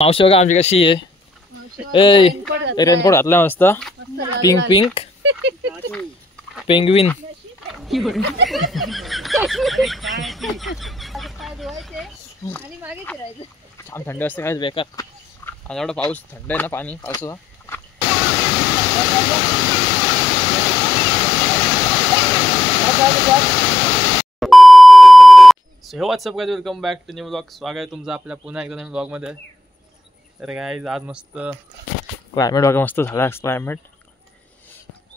मावशी बघा आमची कशी आहे. रेनकोट घातला मस्त. Pink pink penguin. छान थंड असते काय बेकार. आणि एवढा पाऊस थंड आहे ना पाणी पावसाचा. So hey what's up guys, welcome back to new vlog. स्वागत आहे तुमचं आपल्या पुन्हा एकदा नवीन व्लॉगमध्ये. तर गाइस आज मस्त क्लायमेट बघा, मस्त झाला क्लायमेट.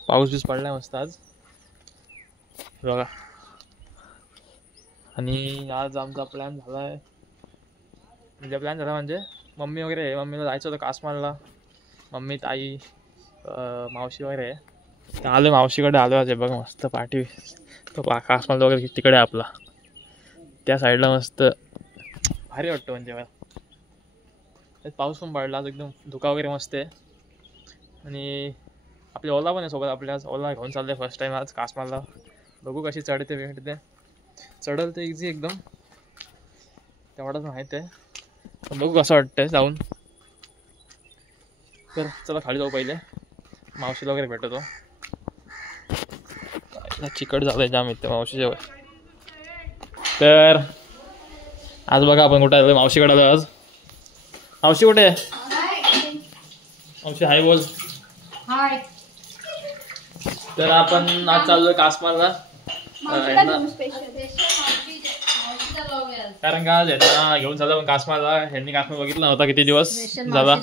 पाऊस बीस पडलाय मस्त आज बघा. आणि आज आमचा प्लॅन झाला आहे, म्हणजे मम्मी वगैरे आहे. मम्मीला जायचं होतं कासमालला. मम्मी ताई मावशी वगैरे आहे. तर आलो मावशीकडे आलो आज. बघा मस्त पाठी तो कासमाल वगैरे तिकडे आहे आपला, त्या साईडला मस्त भारी वाटतं. म्हणजे मला पाऊस पण पडला आज, एकदम धुका वगैरे मस्त आहे. आणि आपली ओला पण आहे सोबत. आपल्या आज ओला घेऊन चाललं आहे फर्स्ट टाईम आज कासमालला. बघू कशी चढते भेटते. चढल तर इझी एकदम, तेवढंच माहीत आहे. बघू कसं वाटतंय जाऊन. तर चला खाली जाऊ पहिले, मावशीला वगैरे भेटतो. चिकट झालंय जाम येते मावशीच्या. तर आज बघा आपण कुठे आलो, मावशीकडे आलो आज. मावशी कुठे आहे? मावशी हाय बोल. हाय. तर आपण आज चाललोय कासमालला. कारण का ह्यांना घेऊन चाललो आपण कासमालला. ह्यांनी कासमाल बघितला नव्हता किती दिवस झाला.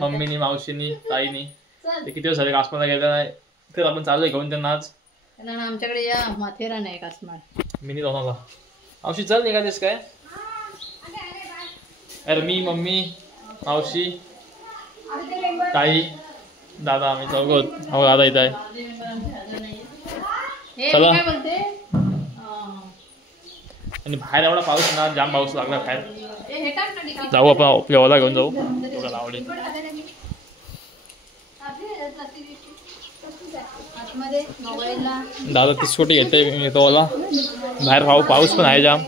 मम्मीनी मावशीनी ताईनी ते किती दिवस झाले कासमालला गेले नाही. तर आपण चाललोय घेऊन त्यांना आज. आमच्याकडे या माथेरान आहे कासमाल. मिनी लोणावळा. मावशी चल निघालीस काय? अरे मी मम्मी मावशी ताई दादा आम्ही चौघ. हो दादा इथं आहे. चला. आणि बाहेर एवढा पाऊस ना, जाम पाऊस लागला बाहेर. जाऊ आपण आपल्या ओला घेऊन जाऊ. एवढं लावले दादा ती स्कूटी घेते तो ओला. बाहेर पाऊस पण आहे जाम.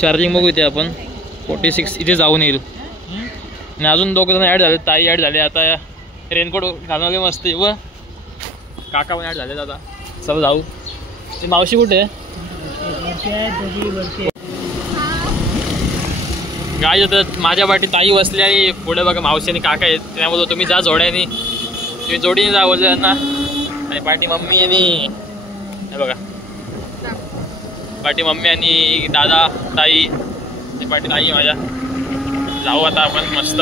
चार्जिंग बघू इथे आपण 46 इथे जाऊन येईल. आणि अजून 2 जण ॲड झाले. ताई ॲड झाले. आता रेनकोट घालून मस्त व काका पण ॲड झाले. दादा चला जाऊ. मावशी कुठे आहे? गाय जातात. माझ्या पाठी ताई बसली आणि पुढे बघा मावशी आणि काका आहेत. त्यामुळे तुम्ही जा जोड्याने, तुम्ही जोडीने जा बोलले त्यांना. आणि पाठी मम्मी आणि हे बघा पाठी मम्मी आणि दादा ताई. पाठी ताई माझ्या. जाऊ आता आपण मस्त.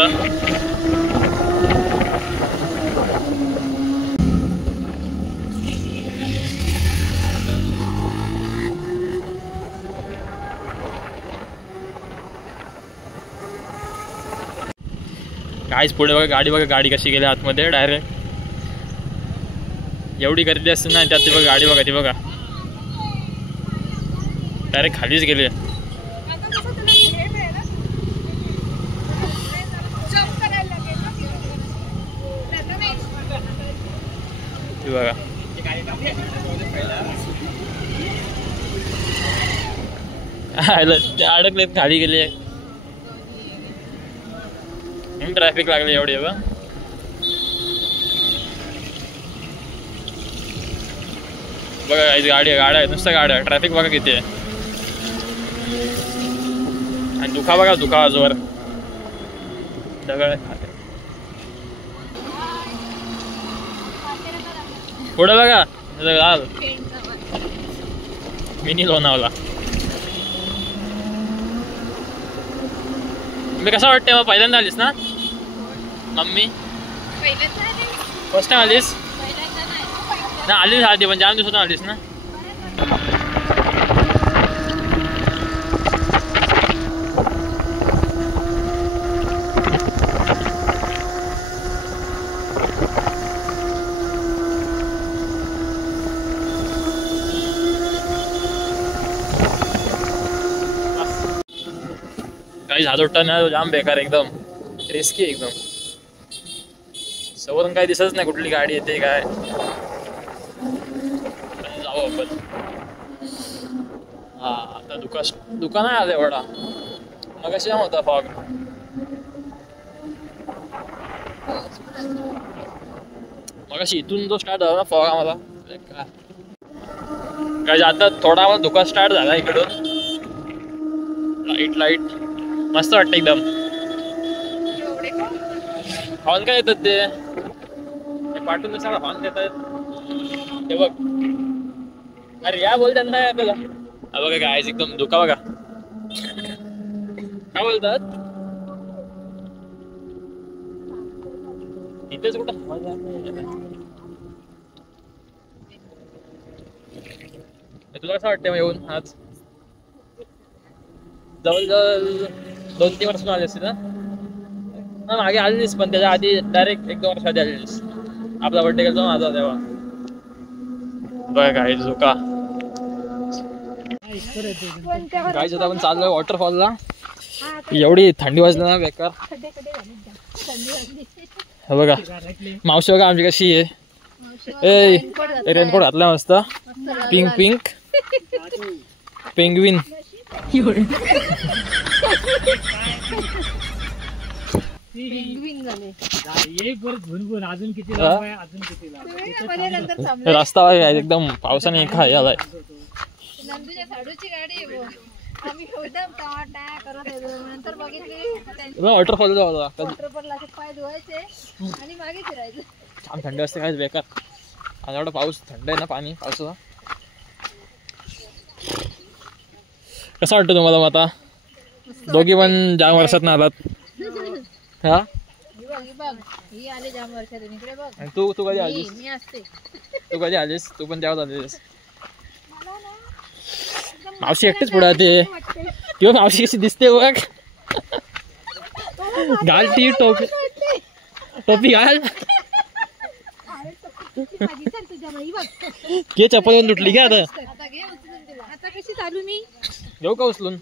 काहीच पुढे बघा गाडी कशी गेली आतमध्ये डायरेक्ट. एवढी गर्दी असते ना त्यात. ती बघा गाडी बघा, ती बघा डायरेक्ट खालीच गेले. बघा ते अडकलेत, खाली गेले. ट्रॅफिक लागले एवढी बघा. गाड्या आहेत नुसत्या गाड्या. ट्रॅफिक बघा किती आहे. आणि दुखा बघा, दुखा जोर दगड खाते. पुढे बघा मिनी लोणावळा. मी कसं वाटतंय मग? पहिल्यांदा आलीस ना मम्मी? फर्स्ट टाइम आलीस ना? आलीस आधी पण जाम दिवसातून आलीस ना? काही झाडोटा ना जाम बेकार, एकदम रिस्की एकदम. समोरून काही दिसत नाही कुठली गाडी येते काय. जाऊ आपण. हा आता दुकान आहे आलं एवढा मगाशी होता फॉग. मगाशी इथून जो स्टार्ट झाला ना फॉग आम्हाला काय आता थोडा आम्हाला धुका स्टार्ट झाला इकडून. लाईट मस्त वाटतं एकदम. हॉर्न काय येतात ते पाठवून सगळं हॉर्न देतात ते बघ. अरे या बोल त्यांना आपल्याला बघा काय एकदम धुका बघा काय बोलतात इथेच कुठं. तुला कसं वाटतंय मग येऊन आज जवळजवळ 2-3 वर्ष आले असतील ना. मागे आलेलीस पण त्याच्या आधी डायरेक्ट 1-2 वर्ष आधी आलेलीस. आपला बर्थडे गेलो माझा तेव्हा बघा काय झोका. गाईज आता आपण चाललोय वॉटरफॉलला. एवढी थंडी वाजली ना बेकार. हे बघा मावशी बघा आमची कशी आहे. रेनकोट घातला मस्त पिंक पेंग्विन. रस्ता एकदम पावसाने खाय आलाय. वॉटरफॉल छान थंडी असते काय बेकार. आणि एवढा पाऊस थंड आहे ना पाणी पावसाचा. कसं वाटतं तुम्हाला मग आता दोघी पण जाम वर्षात ना आलात. हा तू कधी आलीस. तू कधी आलीस. तू पण तेव्हा आलीस. मावशी एकटेच पुढे ते किंवा मावशी कशी दिसते बघ. घाल ती टोपी घाल. के चप्पल तुटली का आता कशी चालू मी घेऊ का उचलून.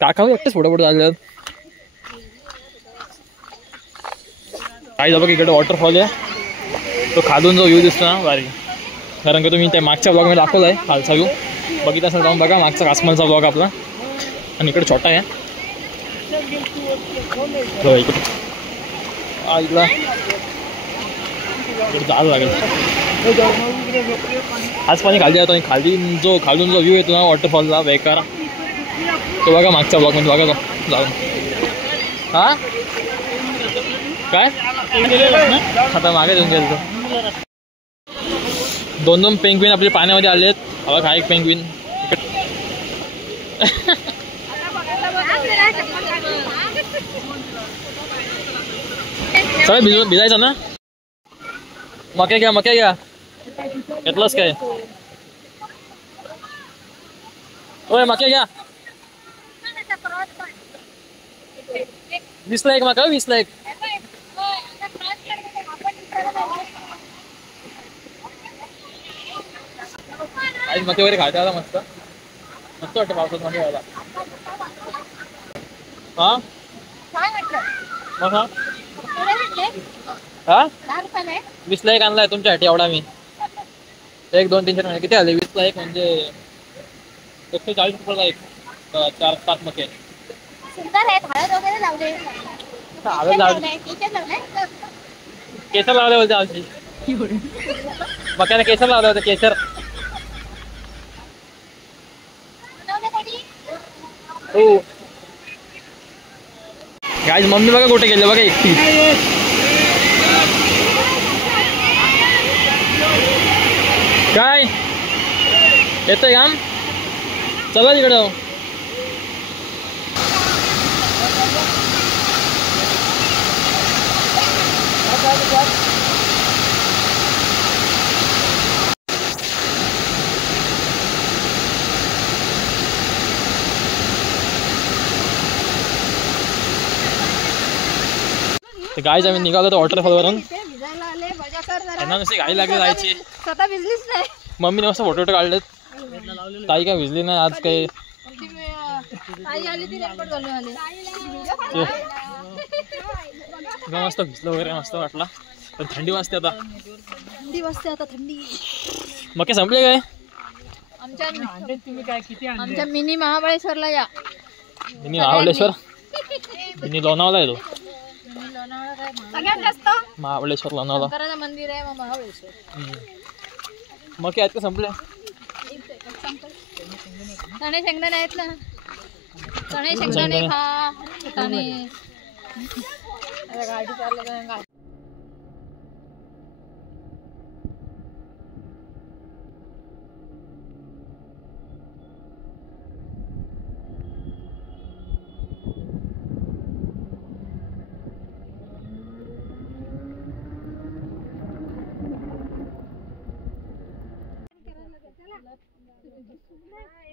काका एकटेच पुढे आले. काही बघ इकडे वॉटरफॉल आहे. तो खालून जो व्ह्यू दिसतो ना भारी. कारण का तुम्ही त्या मागच्या ब्लॉग मध्ये दाखवलाय खालचा व्ह्यू बघितला असेल जाऊन बघा मागचा कासमालचा ब्लॉग आपला. आणि इकडे छोटा आहे इकडे जायला लागेल. आज पाणी खाली जातो आणि खालून जो व्ह्यू येतो ना वॉटरफॉलला बेकार तो बघा मागच्या ब्लॉग मध्ये बघा तो जाऊन. हा काय आता मागे जाऊन गेलो. 2 पेंग्विन आपल्या पाण्यामध्ये आलेत. बघा हा एक पेंग्विन. सगळं भिजायचं ना. मक्या घ्या घेतलंच काय. होय मक्या घ्या. 20ला 1 मका 20ला 1. काही मके वगैरे खायला आला मस्त वाटतं पावसात मध्ये यायला. हा मग हा 20ला 1 आणलाय तुमच्यासाठी एवढा मी. 1 2 3 4 किती आले 20ला 1 म्हणजे 140 रुपयाला 1 4-5 मके. केसर लावले बोलते आमची. मक्याने केसर लावलं होतं केसर. हो गाईज मम्मी बघा कुठे गेले बघा एकटी. काय येतोय काम चला तिकडं. गाईज आम्ही निघालो तर वॉटरफॉल वरून. त्यांना नुसती गाई लागली जायची. स्वतः भिजलीच नाही. मम्मीने मस्त फोटो काढलेत. ताई काय भिजली नाही आज काही. मस्त भिजलं वगैरे मस्त वाटला. पण थंडी वाजते आता. थंडी मके संपले काय. आमच्या मिनी महाबळेश्वरला या. मी महाबळेश्वर मी लोणावळा येतो सगळ्यात जास्त महाबळेश्वर लोणावळा शंकराचं मंदिर आहे मग महाबळेश्वर. मग काय आहेत का संपले चणे शेंगदाणे आहेत ना चणे शेंगदाणे खा चणे गाडी चाललं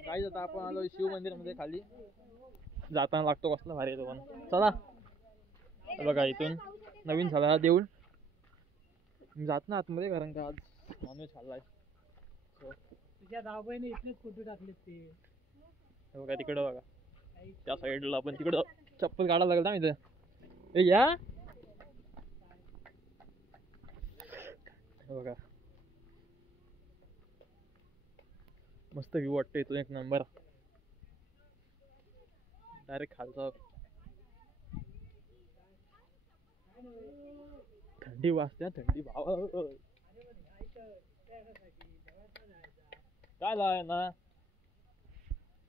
काय आता आपण आलो शिव मंदिरामध्ये खाली जाताना लागतो कसला भारी येतो पण चला बघा इथून नवीन झाला हा देऊळ मी जात ना आतमध्ये कारण का आज नॉनव्हेज खाल्लाय तुझ्या धावबाईने इथलेच फोटो टाकलेत ते बघा तिकडं बघा त्या साईडला आपण तिकडं चप्पल काढायला लागला ना इथं ए या बघा मस्त व्ह्यू वाटतो इथून एक नंबर डायरेक्ट खालचा थंडी वाजते थंडी भावा काय लाय ना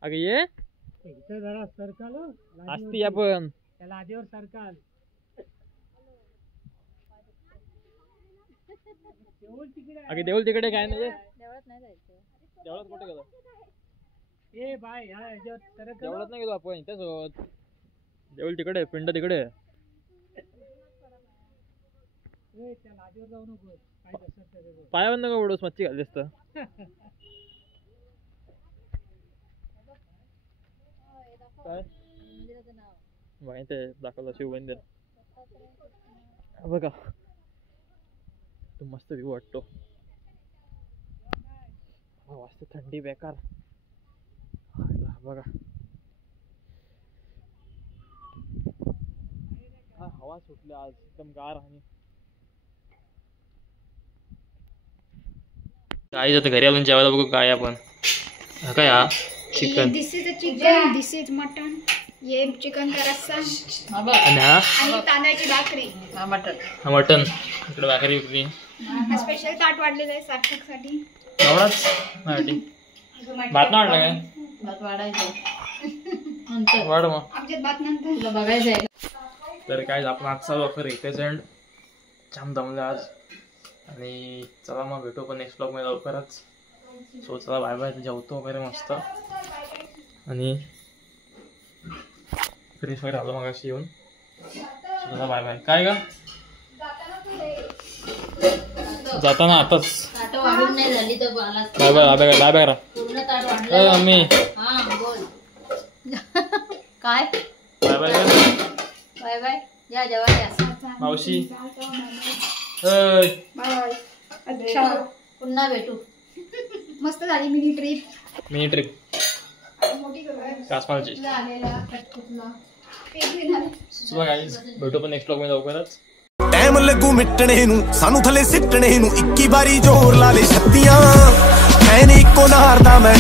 अगं ये इथं जरा सरकाल असती आपण त्या लादीवर सरकाल अगे देऊळ तिकडे काय नाही देवळात नाही जायचं देवळात कुठे गेलो ए बाय ह्याच्यावर सरक देवळात नाही गेलो आपण इथेच देऊळ तिकडे पिंड तिकडे त्या लादीवर जाऊ नको काय कसं पायावर नको उडूस मच्छी घालतेस तर काय मंदिराचं नाव माहिती आहे दाखवलं शिव मंदिर बघा तो मस्त व्ह्यू वाटतो वाजते थंडी बेकार बघा हा हवा सुटली आज एकदम गार आणि काय जातं घरी आलो जेवायला बघू काय आपण काय हा chicken this is chicken this is mutton ये चिकन का रस्सा आणि हा आणि तांदळाची भाकरी हा मटन इकडे भाकरी विकली स्पेशल ताट वाढलेलं आहे सार्थक साठी एवढाच भात ना वाटला काय भात वाढायचं वाढ मग आमच्यात भात नंतर बघायचं आहे तर काय आपण आजचा वापर इथेच एंड छान दमले आज आणि चला मग भेटू पण नेक्स्ट ब्लॉग मध्ये लवकरच सो चला बाय बाय जेवतो वगैरे मस्त आणि फ्रेश वगैरे आलो मग अशी येऊन चला बाय बाय काय का जाताना आताच नाही झाली तर bye bye bye bye bye करा मम्मी काय बाय बाय बाय बाय या जेवायला मावशी पुन्हा भेटू मस्त झाली मिनी ट्रिप मोठी कासमालची भेटू पण नेक्स्ट ब्लॉग मध्ये लवकरच ਟਾਈਮ ਲੱਗੂ ਮਿਟਣੇ ਨੂੰ ਸਾਨੂੰ ਥੱਲੇ ਸਿੱਟਣੇ ਨੂੰ 21 ਵਾਰੀ ਜ਼ੋਰ ਲਾ ਲੈ ਛੱਤੀਆਂ ਐ ਨੀ ਇੱਕੋ ਨਾਰ ਦਾ ਮੈਂ